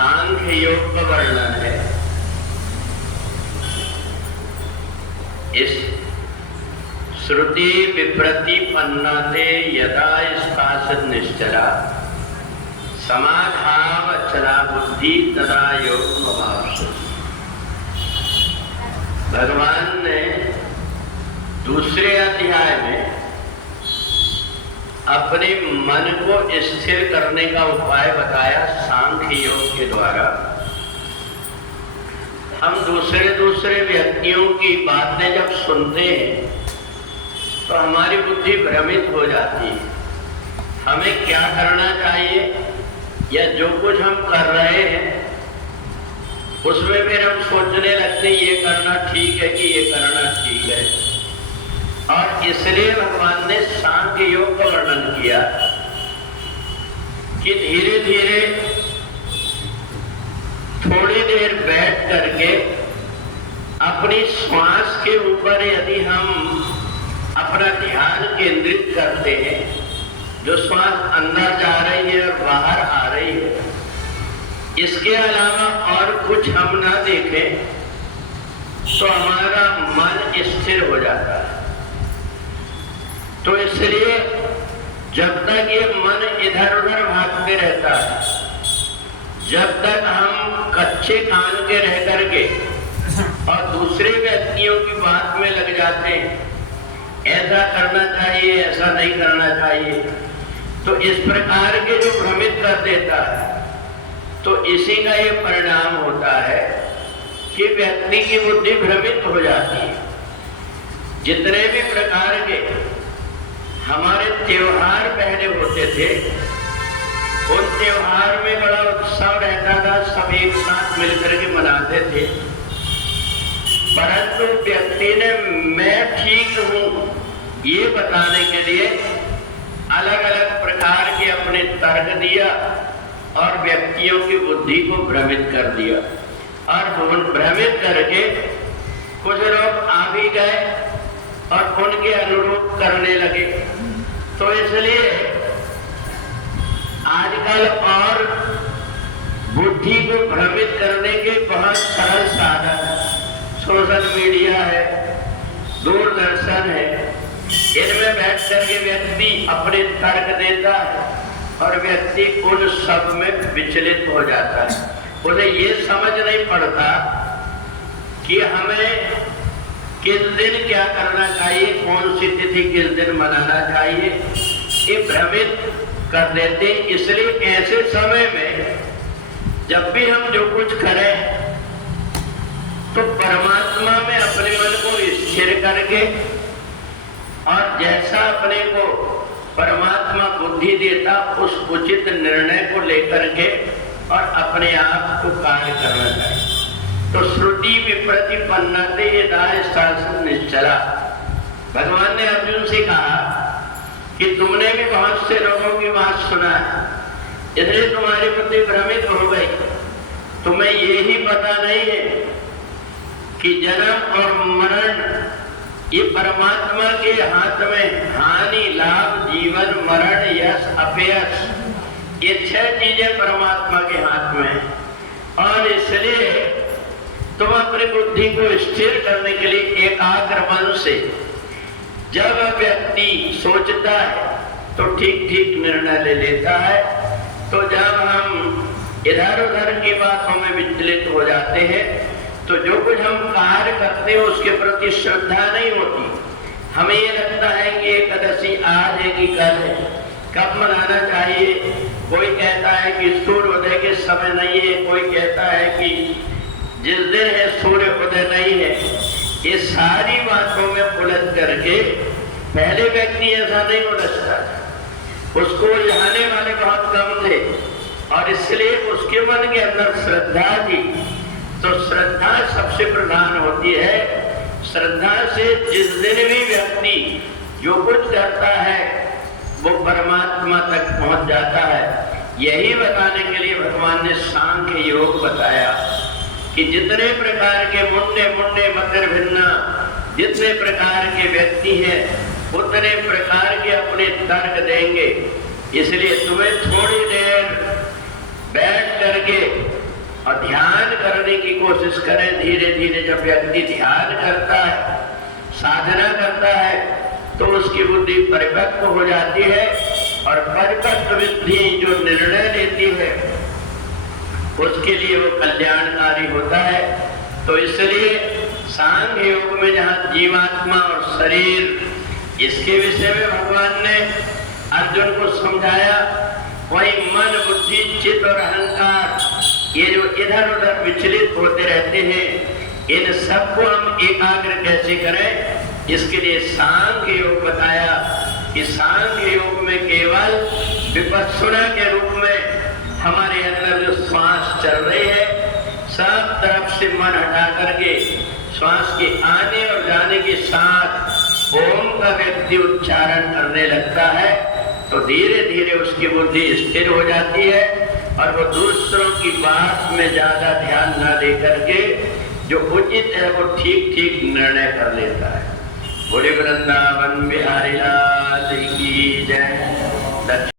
सांख्य योग का वर्णन है। इस श्रुति विप्रतिपन्नाते यदा स्पाशद निश्चला समाधावचला बुद्धि तदा योगमवाप्स्यति। भगवान ने दूसरे अध्याय में अपने मन को स्थिर करने का उपाय बताया सांख्य योग के द्वारा। हम दूसरे व्यक्तियों की बातें जब सुनते हैं तो हमारी बुद्धि भ्रमित हो जाती है। हमें क्या करना चाहिए या जो कुछ हम कर रहे हैं उसमें फिर हम सोचने लगते हैं ये करना ठीक है कि ये करना ठीक है। और इसलिए भगवान ने सांख्य योग का वर्णन किया कि धीरे धीरे थोड़ी देर बैठ करके अपनी श्वास के ऊपर यदि हम अपना ध्यान केंद्रित करते हैं, जो श्वास अंदर जा रही है और बाहर आ रही है, इसके अलावा और कुछ हम ना देखें तो हमारा मन स्थिर हो जाता है। तो इसलिए जब तक ये मन इधर उधर भागते रहता है, जब तक हम कच्चे कान के रह करके और दूसरे व्यक्तियों की बात में लग जाते हैं, ऐसा करना चाहिए ऐसा नहीं करना चाहिए, तो इस प्रकार के जो भ्रमित कर देता है, तो इसी का ये परिणाम होता है कि व्यक्ति की बुद्धि भ्रमित हो जाती है। जितने भी प्रकार के हमारे त्योहार पहले होते थे, उन त्योहार में बड़ा उत्सव रहता था, सब एक साथ मिलकर के मनाते थे। परंतु व्यक्ति ने मैं ठीक हूं ये बताने के लिए अलग अलग प्रकार के अपने तर्क दिया और व्यक्तियों की बुद्धि को भ्रमित कर दिया। और भ्रमित करके कुछ लोग आ भी गए और उनके अनुरूप करने लगे। तो इसलिए आजकल और बुद्धि को भ्रमित करने के बहुत सरल साधन, सोशल मीडिया है, दूरदर्शन है, इनमें बैठ करके व्यक्ति अपने तर्क देता है और व्यक्ति उन सब में विचलित हो जाता है। उन्हें ये समझ नहीं पड़ता कि हमें किस दिन क्या करना चाहिए, कौन सी तिथि किस दिन मनाना चाहिए, ये भ्रमित कर देते। इसलिए ऐसे समय में जब भी हम जो कुछ करें तो परमात्मा में अपने मन को स्थिर करके और जैसा अपने को परमात्मा बुद्धि देता उस उचित निर्णय को लेकर के और अपने आप को कार्य करना चाहिए। तो श्रुति विप्रतिपन्नाते यदा शासन निश्चला। भगवान ने अर्जुन से कहा कि तुमने भी बहुत से लोगों की बात सुना है, इसलिए तुम्हारी बुद्धि भ्रमित हो गई। तुम्हें यही पता नहीं है कि जन्म और मरण ये परमात्मा के हाथ में, हानि लाभ जीवन मरण यश अपयश, ये 6 चीजें परमात्मा के हाथ में। और इसलिए तुम अपनी बुद्धि को स्थिर करने के लिए एकाग्र मन से जब व्यक्ति सोचता है तो ठीक ठीक निर्णय ले लेता है। तो जब हम इधर उधर की बातों में विचलित हो जाते हैं तो जो कुछ हम कार्य करते हैं उसके प्रति श्रद्धा नहीं होती। हमें ये लगता है कि एकादशी आज है कि कल है, कब मनाना चाहिए। कोई कहता है कि सूर्योदय के समय नहीं है, कोई कहता है कि जिस दिन है सूर्य उदय नहीं है। ये सारी बातों में उलझ करके पहले व्यक्ति ऐसा नहीं उलझता, उसको उलझाने वाले बहुत कम थे और इसलिए उसके मन के अंदर श्रद्धा थी। तो श्रद्धा सबसे प्रधान होती है। श्रद्धा से जिस दिन भी व्यक्ति जो कुछ करता है वो परमात्मा तक पहुंच जाता है। यही बताने के लिए भगवान ने सांख्य योग बताया कि जितने प्रकार के मुंडे मुंडे मकर भिन्ना, जितने प्रकार के व्यक्ति हैं उतने प्रकार के अपने तर्क देंगे। इसलिए तुम्हें थोड़ी देर बैठ करके और ध्यान करने की कोशिश करें। धीरे धीरे जब व्यक्ति ध्यान करता है, साधना करता है, तो उसकी बुद्धि परिपक्व हो जाती है और परिपक्व बुद्धि जो निर्णय लेती है उसके लिए वो कल्याणकारी होता है। तो इसलिए सांख्य योग में जहाँ जीवात्मा और शरीर इसके विषय में भगवान ने अर्जुन को समझाया, वही मन, बुद्धि, चित्त और अहंकार ये जो इधर उधर विचलित होते रहते हैं, इन सबको हम एकाग्र कैसे करें, इसके लिए सांख्य योग बताया कि सांख्य योग में केवल विपश्यना के रूप में हमारे अंदर जो श्वास चल रही है, सब तरफ से मन हटा करके श्वास के आने और जाने के साथ ओम का व्यक्ति उच्चारण करने लगता है, तो धीरे धीरे उसकी बुद्धि स्थिर हो जाती है और वो दूसरों की बात में ज्यादा ध्यान न दे करके जो उचित है वो ठीक ठीक निर्णय कर लेता है। बोले वृंदावन